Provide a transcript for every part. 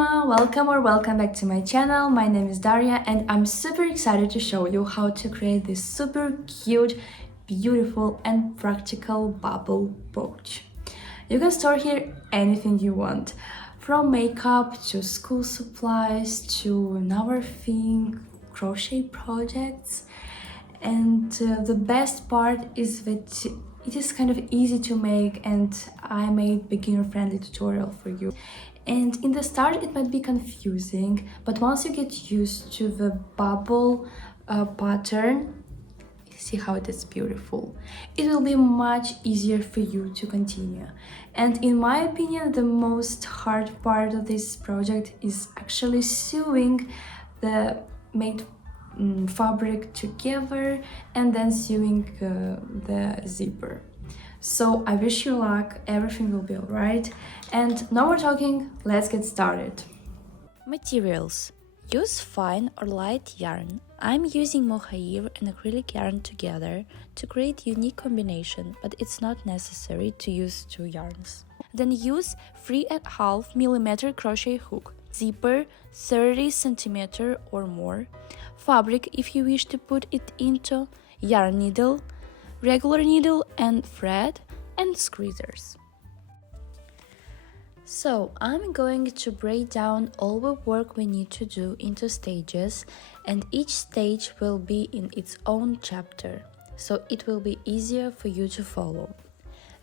everyone, welcome back to my channel. My name is Daria and I'm super excited to show you how to create this super cute, beautiful and practical bubble pouch. You can store here anything you want, from makeup to school supplies to our thing, crochet projects. And the best part is that it is kind of easy to make, and I made beginner-friendly tutorial for you. And in the start it might be confusing, but once you get used to the bubble pattern, see how it is beautiful, it will be much easier for you to continue. And in my opinion, the most hard part of this project is actually sewing the made fabric together and then sewing the zipper. So I wish you luck, everything will be alright. And no more talking, let's get started. Materials. Use fine or light yarn. I'm using mohair and acrylic yarn together to create unique combination, but it's not necessary to use two yarns. Then use 3.5 mm crochet hook, zipper 30 cm or more, fabric if you wish to put it into, yarn needle, regular needle and thread, and scissors. So I'm going to break down all the work we need to do into stages, and each stage will be in its own chapter, so it will be easier for you to follow.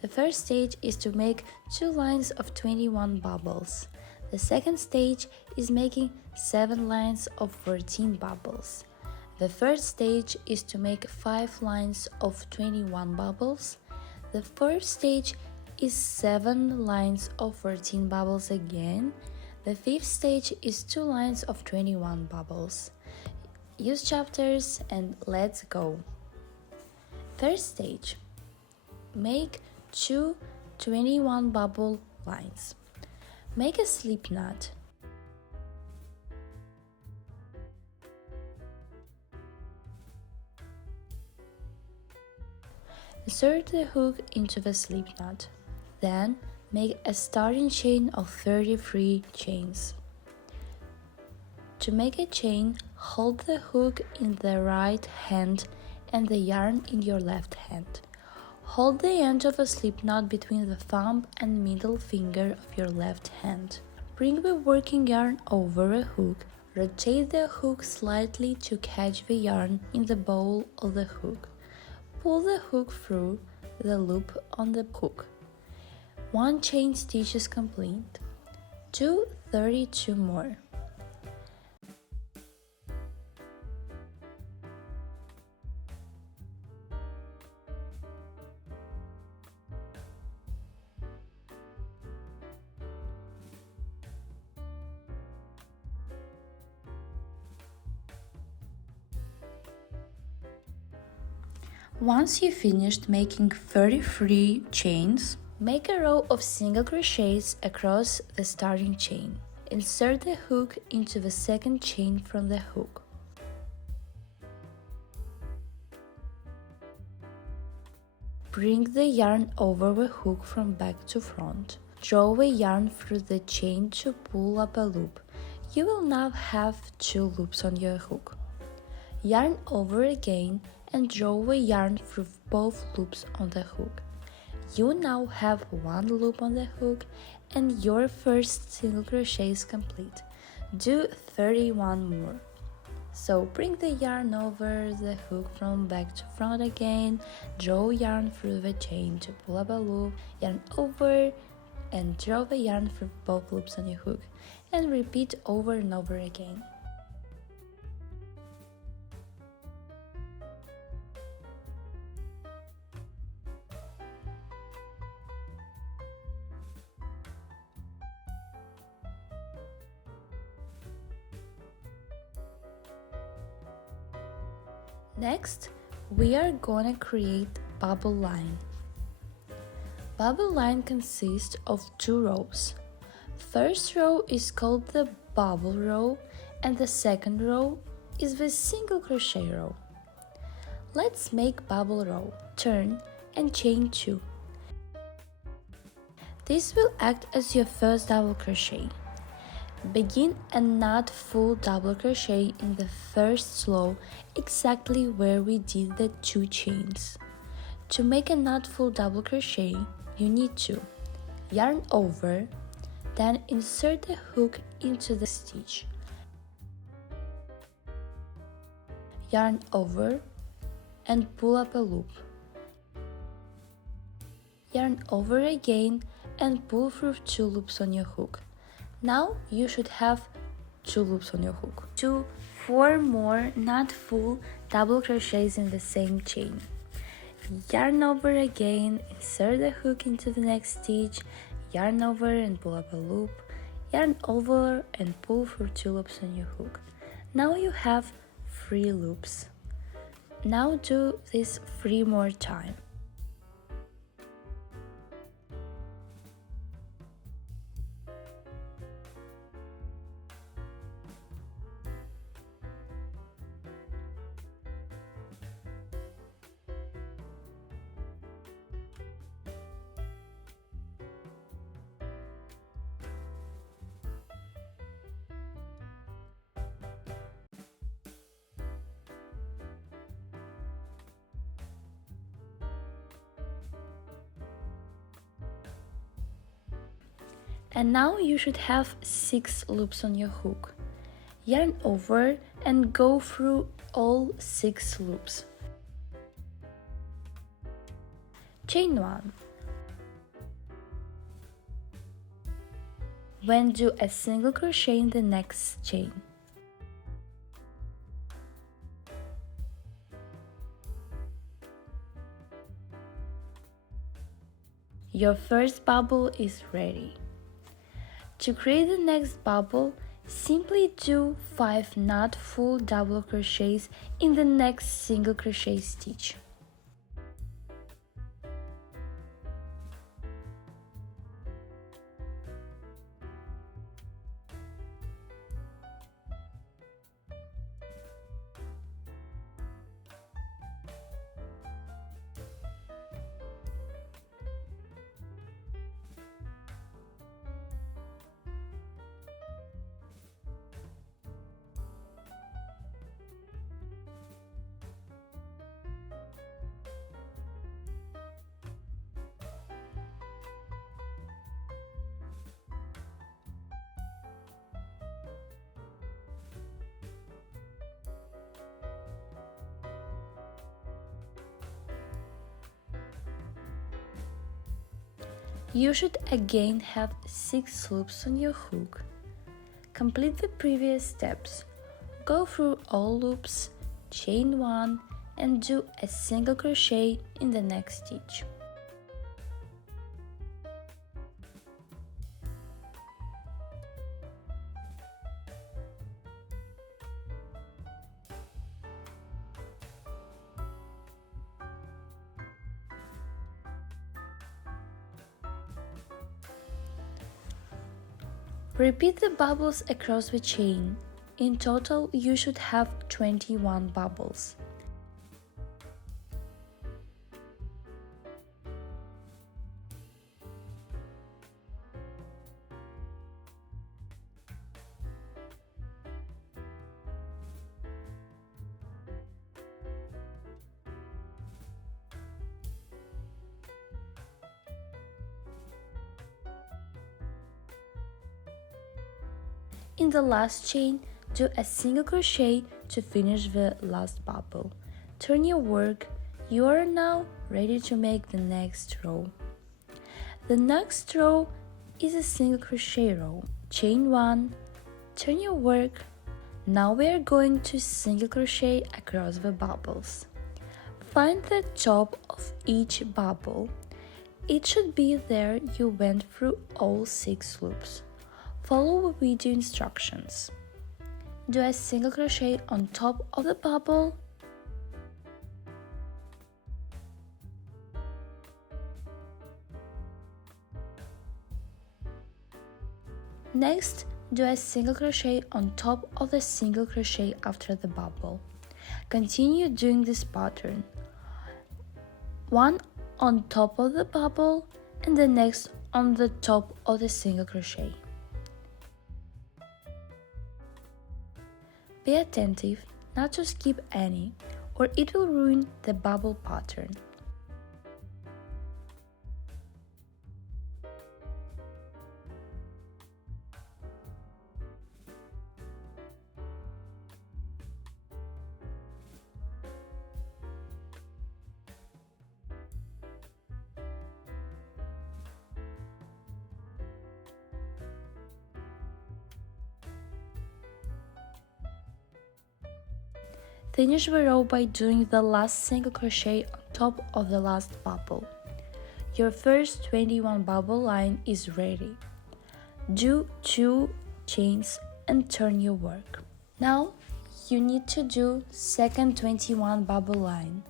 The first stage is to make 2 lines of 21 bubbles. The second stage is making 7 lines of 14 bubbles. The third stage is to make 5 lines of 21 bubbles. The fourth stage is 7 lines of 14 bubbles again. The fifth stage is 2 lines of 21 bubbles. Use chapters and let's go. First stage. Make 2 21 bubble lines. Make a slip knot. Insert the hook into the slip knot. Then make a starting chain of 33 chains. To make a chain, hold the hook in the right hand and the yarn in your left hand. Hold the end of a slip knot between the thumb and middle finger of your left hand. Bring the working yarn over a hook. Rotate the hook slightly to catch the yarn in the bowl of the hook. Pull the hook through the loop on the hook. 1 chain stitch is complete. Do 32 more. Once you finished making 33 chains, make a row of single crochets across the starting chain. Insert the hook into the second chain from the hook. Bring the yarn over the hook from back to front. Draw the yarn through the chain to pull up a loop. You will now have 2 loops on your hook. Yarn over again and draw the yarn through both loops on the hook. You now have 1 loop on the hook and your first single crochet is complete. Do 31 more. So bring the yarn over the hook from back to front again, draw yarn through the chain to pull up a loop, yarn over and draw the yarn through both loops on your hook, and repeat over and over again. Next, we are gonna create bubble line. Bubble line consists of 2 rows. First row is called the bubble row and the second row is the single crochet row. Let's make bubble row. Turn and chain 2. This will act as your first double crochet. Begin a knot full double crochet in the first row, exactly where we did the 2 chains. To make a knot full double crochet, you need to yarn over, then insert the hook into the stitch, yarn over and pull up a loop, yarn over again and pull through 2 loops on your hook. Now you should have 2 loops on your hook. Do 4 more not full double crochets in the same chain. Yarn over again, insert the hook into the next stitch, yarn over and pull up a loop, yarn over and pull through 2 loops on your hook. Now you have 3 loops. Now do this 3 more times. And now you should have 6 loops on your hook. Yarn over and go through all 6 loops. Chain 1. Then do a single crochet in the next chain. Your first bubble is ready. To create the next bubble, simply do 5 not full double crochets in the next single crochet stitch. You should again have 6 loops on your hook. Complete the previous steps. Go through all loops, chain 1 and do a single crochet in the next stitch. Repeat the bubbles across the chain. In total, you should have 21 bubbles. In the last chain, do a single crochet to finish the last bubble. Turn your work. You are now ready to make the next row. The next row is a single crochet row. Chain 1, turn your work. Now we are going to single crochet across the bubbles. Find the top of each bubble. It should be there you went through all 6 loops. Follow the video instructions. Do a single crochet on top of the bubble. Next, do a single crochet on top of the single crochet after the bubble. Continue doing this pattern. One on top of the bubble and the next on the top of the single crochet. Be attentive not to skip any, or it will ruin the bubble pattern. Finish the row by doing the last single crochet on top of the last bubble. Your first 21 bubble line is ready. Do 2 chains and turn your work. Now you need to do second 21 bubble line.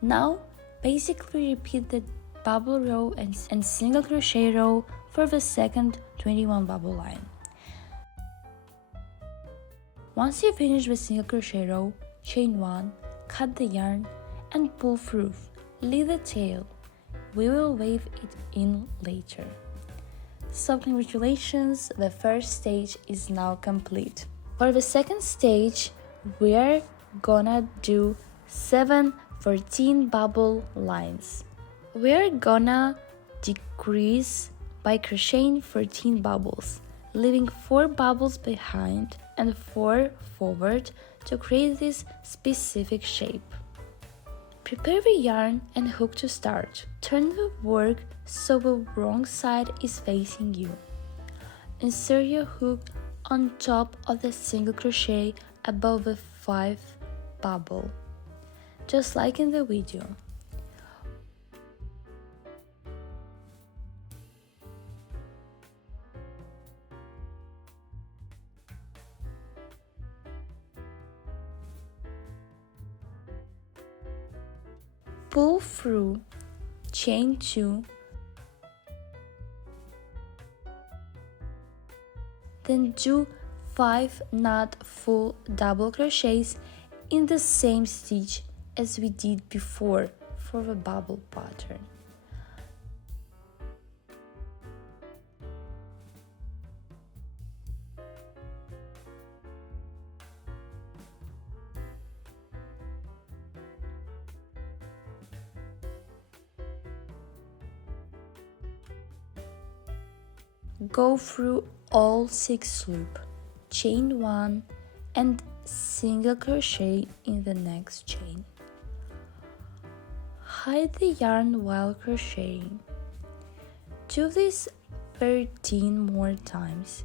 Now basically repeat the bubble row and single crochet row for the second 21 bubble line. Once you finish the single crochet row, chain 1, cut the yarn and pull through. Leave the tail. We will weave it in later. So congratulations, the first stage is now complete. For the second stage, we are gonna do 7 14 bubble lines. We are gonna decrease by crocheting 14 bubbles, leaving 4 bubbles behind and 4 forward to create this specific shape. Prepare the yarn and hook to start. Turn the work so the wrong side is facing you. Insert your hook on top of the single crochet above the 5th bubble, just like in the video. Pull through, chain 2, then do 5 not full double crochets in the same stitch as we did before for the bubble pattern. Go through all 6 loops, chain 1 and single crochet in the next chain. Hide the yarn while crocheting. Do this 13 more times.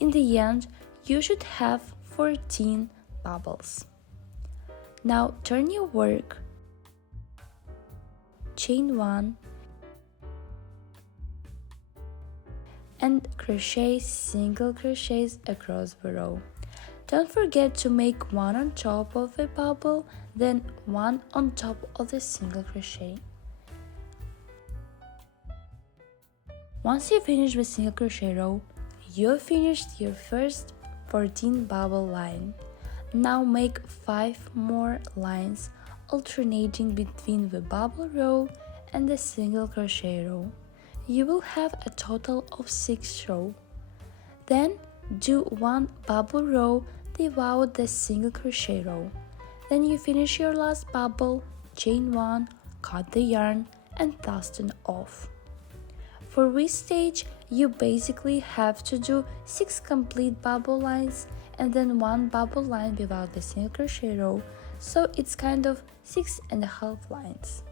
In the end, you should have 14 bubbles. Now turn your work, chain 1 and crochet single crochets across the row. Don't forget to make 1 on top of a bubble, then 1 on top of the single crochet. Once you finish the single crochet row, you finished your first 14 bubble line. Now make 5 more lines alternating between the bubble row and the single crochet row. You will have a total of 6 rows. Then do 1 bubble row without the single crochet row. Then you finish your last bubble, chain 1, cut the yarn and fasten off. For this stage, you basically have to do 6 complete bubble lines and then 1 bubble line without the single crochet row, so it's kind of 6.5 lines.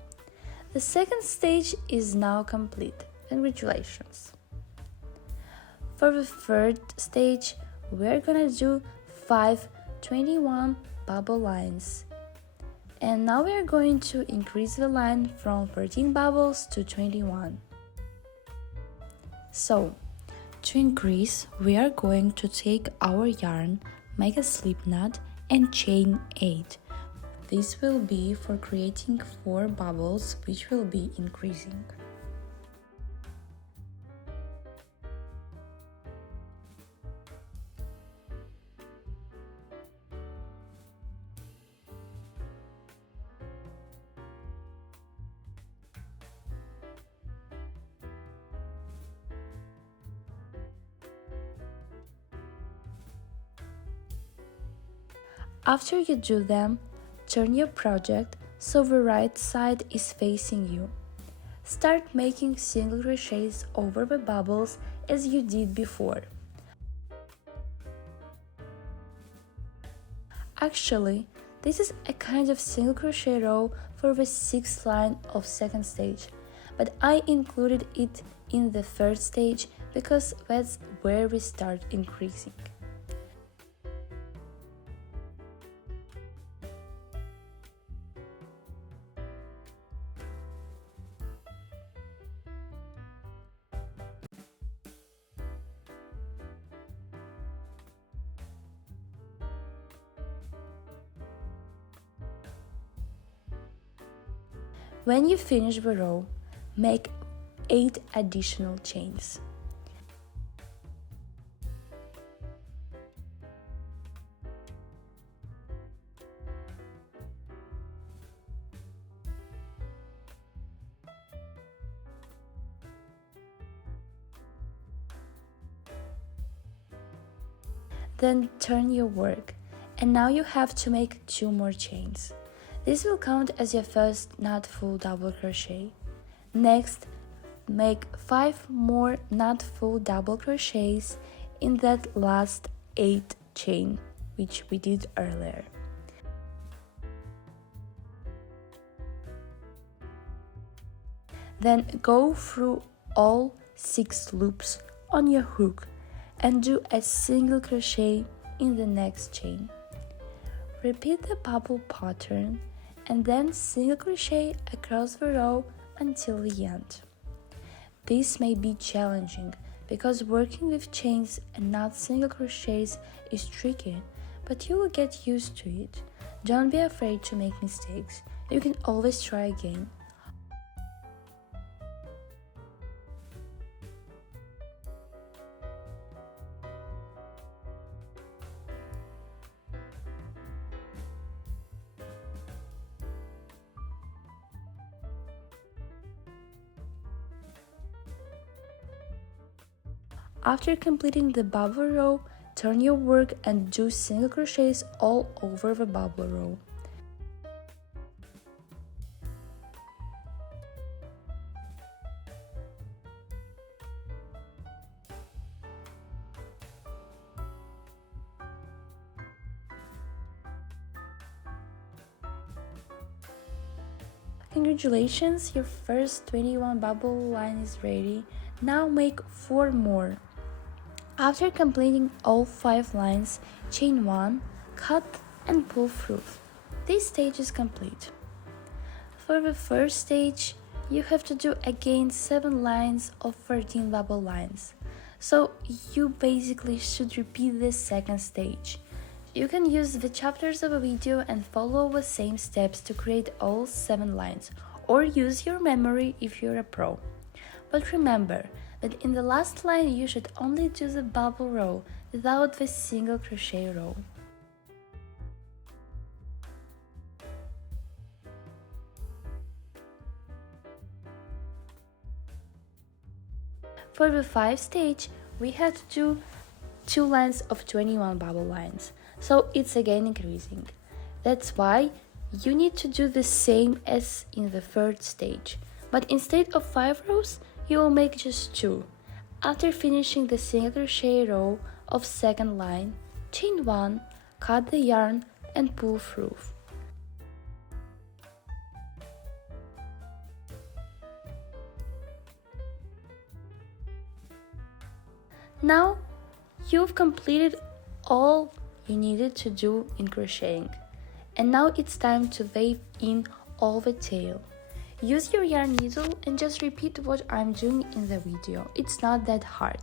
The second stage is now complete. Congratulations! For the third stage, we're gonna do 5 21 bubble lines. And now we are going to increase the line from 13 bubbles to 21. So, to increase, we are going to take our yarn, make a slip knot and chain 8. This will be for creating 4 bubbles, which will be increasing. After you do them, turn your project so the right side is facing you. Start making single crochets over the bubbles as you did before. Actually, this is a kind of single crochet row for the 6th line of 2nd stage, but I included it in the 3rd stage because that's where we start increasing. When you finish the row, make 8 additional chains. Then turn your work, and now you have to make 2 more chains. This will count as your first not full double crochet. Next, make 5 more not full double crochets in that last 8 chain, which we did earlier. Then go through all 6 loops on your hook and do a single crochet in the next chain. Repeat the bubble pattern and then single crochet across the row until the end. This may be challenging because working with chains and not single crochets is tricky, but you will get used to it. Don't be afraid to make mistakes. You can always try again. After completing the bubble row, turn your work and do single crochets all over the bubble row. Congratulations, your first 21 bubble line is ready. Now make 4 more. After completing all 5 lines, chain 1, cut and pull through. This stage is complete. For the first stage, you have to do again 7 lines of 13 bubble lines. So you basically should repeat the second stage. You can use the chapters of a video and follow the same steps to create all 7 lines, or use your memory if you're a pro. But remember that in the last line you should only do the bubble row without the single crochet row. For the 5th stage, we have to do 2 lines of 21 bubble lines, so it's again increasing. That's why you need to do the same as in the 3rd stage, but instead of 5 rows, you will make just 2. After finishing the single crochet row of 2nd line, chain 1, cut the yarn and pull through. Now you've completed all you needed to do in crocheting, and now it's time to weave in all the tail. Use your yarn needle and just repeat what I'm doing in the video. It's not that hard.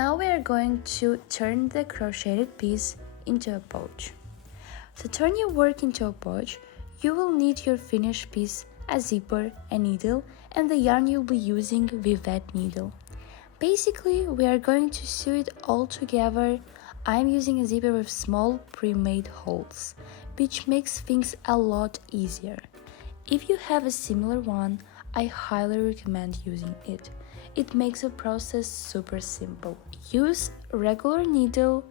Now we are going to turn the crocheted piece into a pouch. To turn your work into a pouch, you will need your finished piece, a zipper, a needle, and the yarn you'll be using with that needle. Basically, we are going to sew it all together. I'm using a zipper with small pre-made holes, which makes things a lot easier. If you have a similar one, I highly recommend using it. It makes the process super simple. Use regular needle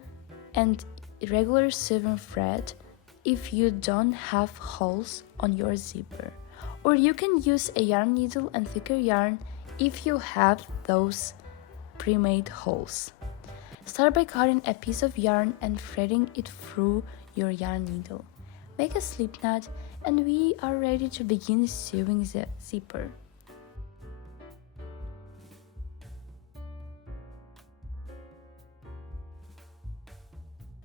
and regular sewing thread if you don't have holes on your zipper. Or you can use a yarn needle and thicker yarn if you have those pre-made holes. Start by cutting a piece of yarn and threading it through your yarn needle. Make a slip knot and we are ready to begin sewing the zipper.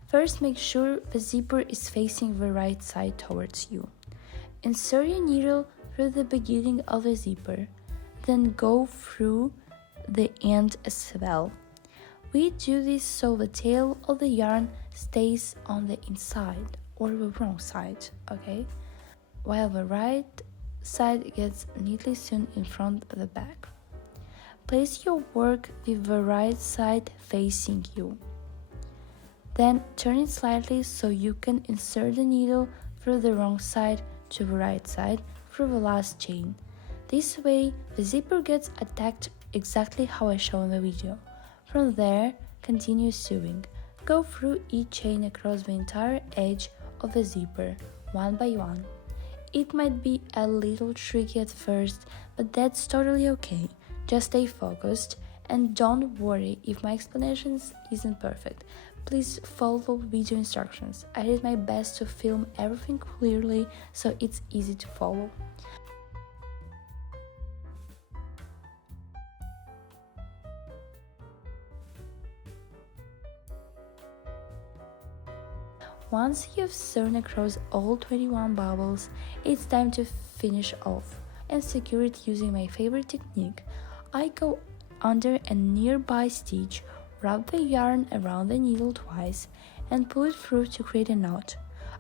First, make sure the zipper is facing the right side towards you. Insert your needle through the beginning of the zipper, then go through the end as well. We do this so the tail of the yarn stays on the inside or the wrong side, okay? While the right side gets neatly sewn in front of the back. Place your work with the right side facing you. Then turn it slightly so you can insert the needle through the wrong side to the right side through the last chain. This way, the zipper gets attached exactly how I show in the video. From there, continue sewing. Go through each chain across the entire edge of the zipper, one by one. It might be a little tricky at first, but that's totally okay. Just stay focused and don't worry if my explanations isn't perfect. Please follow video instructions. I did my best to film everything clearly so it's easy to follow. Once you've sewn across all 21 bubbles, it's time to finish off and secure it using my favorite technique. I go under a nearby stitch, wrap the yarn around the needle twice, and pull it through to create a knot.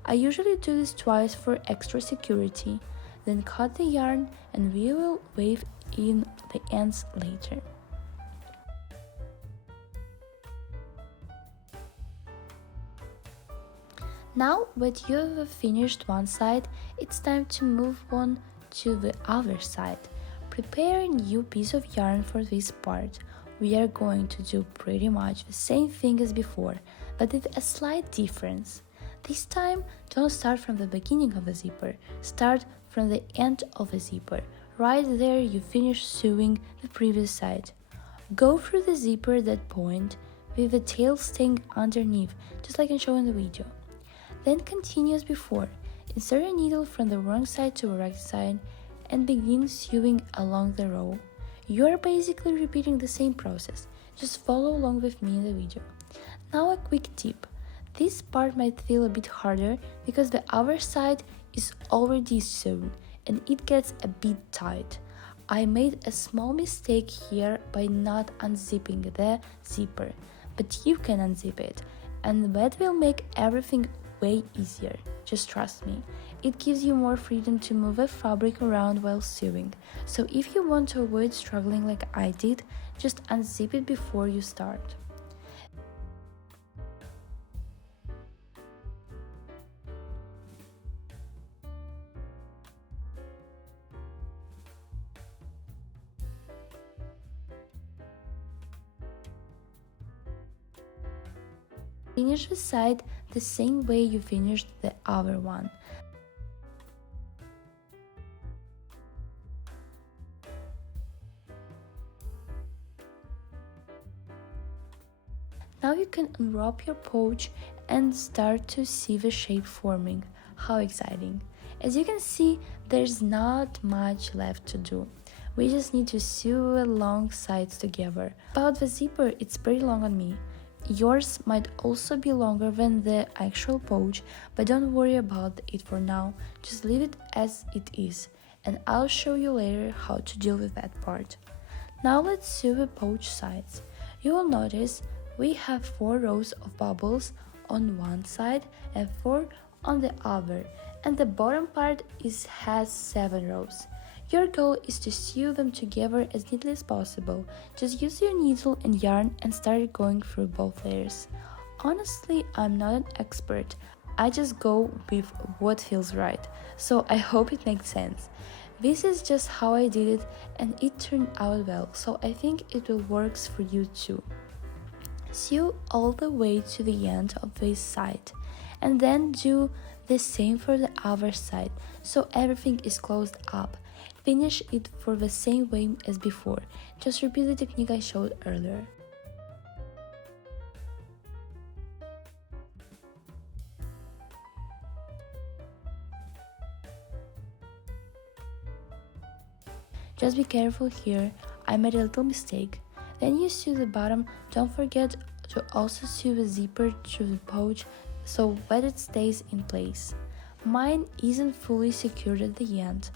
I usually do this twice for extra security, then cut the yarn and we will weave in the ends later. Now that you have finished one side, it's time to move on to the other side. Prepare a new piece of yarn for this part. We are going to do pretty much the same thing as before, but with a slight difference. This time, don't start from the beginning of the zipper, start from the end of the zipper. Right there you finish sewing the previous side. Go through the zipper at that point, with the tail staying underneath, just like I showed in the video. Then continue as before. Insert a needle from the wrong side to the right side and begin sewing along the row. You are basically repeating the same process, just follow along with me in the video. Now a quick tip. This part might feel a bit harder because the other side is already sewn and it gets a bit tight. I made a small mistake here by not unzipping the zipper, but you can unzip it and that will make everything way easier. Just trust me. It gives you more freedom to move the fabric around while sewing. So if you want to avoid struggling like I did, just unzip it before you start. Finish the side the same way you finished the other one. Now you can unwrap your pouch and start to see the shape forming. How exciting! As you can see, there's not much left to do. We just need to sew the long sides together. About the zipper, it's pretty long on me. Yours might also be longer than the actual pouch, but don't worry about it for now, just leave it as it is, and I'll show you later how to deal with that part. Now let's sew the pouch sides. You will notice we have 4 rows of bubbles on one side and 4 on the other, and the bottom part has 7 rows. Your goal is to sew them together as neatly as possible. Just use your needle and yarn and start going through both layers. Honestly, I'm not an expert. I just go with what feels right, so I hope it makes sense. This is just how I did it and it turned out well, so I think it will work for you too. Sew all the way to the end of this side and then do the same for the other side, so everything is closed up. Finish it for the same way as before, just repeat the technique I showed earlier. Just be careful here, I made a little mistake. Then you sew the bottom, don't forget to also sew the zipper through the pouch so that it stays in place. Mine isn't fully secured at the end,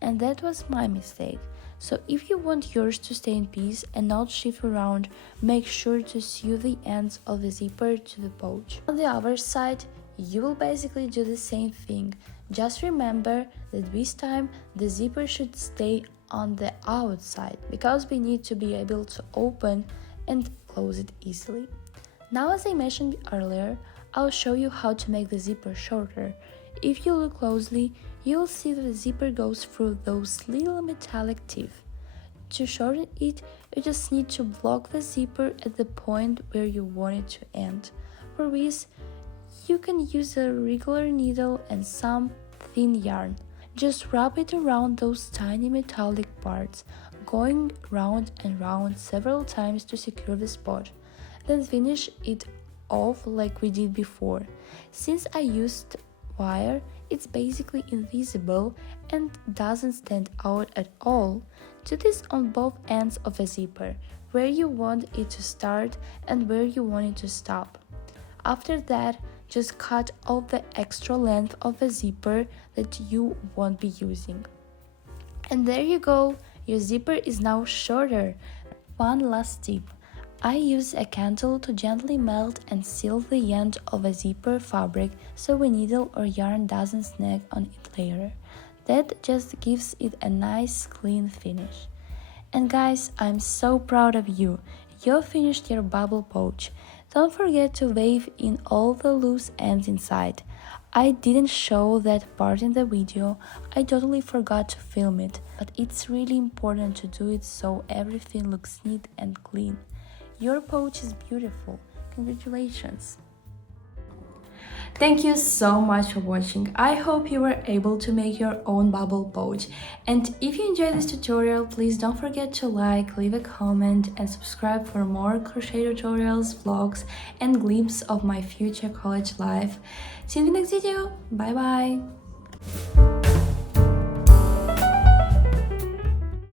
and that was my mistake. So if you want yours to stay in peace and not shift around, make sure to sew the ends of the zipper to the pouch. On the other side, you will basically do the same thing. Just remember that this time the zipper should stay on the outside because we need to be able to open and close it easily. Now, as I mentioned earlier, I'll show you how to make the zipper shorter. If you look closely, you will see that the zipper goes through those little metallic teeth. To shorten it, you just need to block the zipper at the point where you want it to end. For this, you can use a regular needle and some thin yarn. Just wrap it around those tiny metallic parts, going round and round several times to secure the spot. Then finish it off like we did before. Since I used wire, it's basically invisible and doesn't stand out at all. Do this on both ends of a zipper, where you want it to start and where you want it to stop. After that, just cut off the extra length of the zipper that you won't be using. And there you go, your zipper is now shorter. One last tip. I use a candle to gently melt and seal the end of a zipper fabric so a needle or yarn doesn't snag on it later. That just gives it a nice clean finish. And guys, I'm so proud of you. You finished your bubble pouch. Don't forget to weave in all the loose ends inside. I didn't show that part in the video, I totally forgot to film it, but it's really important to do it so everything looks neat and clean. Your pouch is beautiful. Congratulations! Thank you so much for watching. I hope you were able to make your own bubble pouch. And if you enjoyed this tutorial, please don't forget to like, leave a comment and subscribe for more crochet tutorials, vlogs and glimpses of my future college life. See you in the next video. Bye bye!